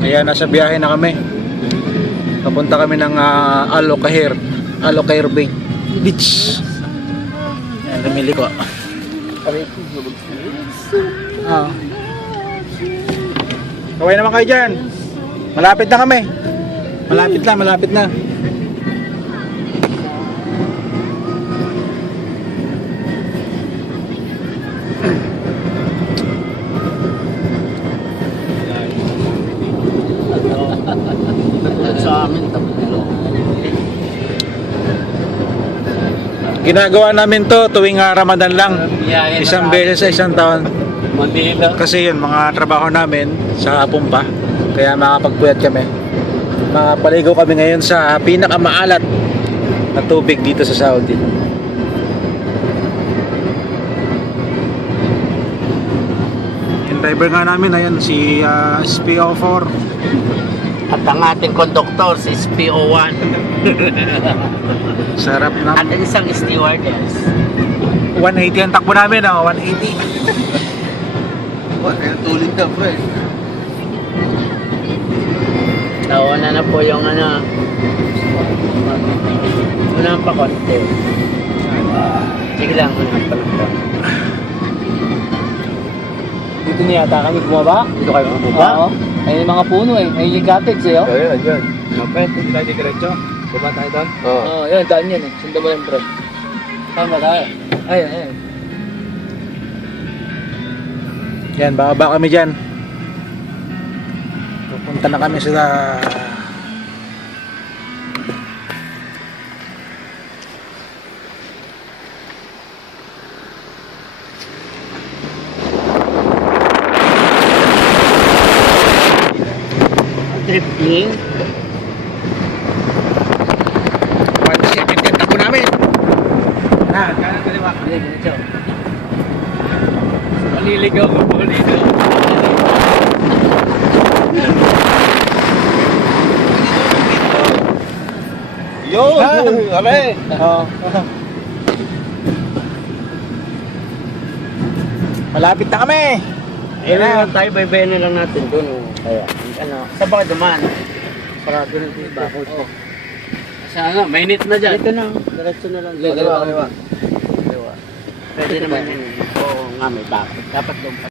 Ayan, nasa biyahe na kami. Papunta kami ng Alocare Beach. Ayan, namili ko. Kaway naman kayo dyan. Malapit na kami. Malapit na. Sa amin, tapos. Ginagawa namin to tuwing Ramadan lang. Isang beses sa isang taon. Manila. Kasi yun, mga trabaho namin sa pumpa. Kaya makapagpuyat kami. Makapaligo kami ngayon sa pinakamaalat na tubig dito sa Saudi. Yung driver nga namin, ayun, si SPO4. At ang ating konduktor, si SPO1. Sarap na. At isang stewardess. 180 ang takbo namin, 180. Tuloy ka, pre. Nauna na po yung unahan pa konti. Sige lang, unahan pa lang po. Dito na yata kami bumaba. Dito kayo bumaba? Oo. Ayun yung mga puno eh. Ayun yung cottage eh. Oh. Ayun, dyan. Mapet, hindi tayo diretso. Baba tayo doon. Oo. Oo, yun. Daan yan eh. Sundan mo lang bro. Tama tayo. Ayun. Yan, bababa kami dyan. Pupunta na kami sa Tripling. 170 ang takbo namin. Kanan kaliwa. Diretso. Maliligaw ka po dito. Yun! Aray! Oo. Malapit na kami. Ayun na tayo, baybayin na lang natin doon. Kaya, saan ba ka dumaan? Sarado na dito. Bakit po? Sana, mainit na dyan. Dito na, diretso na lang. Kaliwa. Pwede naman yun. Oo nga, may bakit. Dapat doon pa.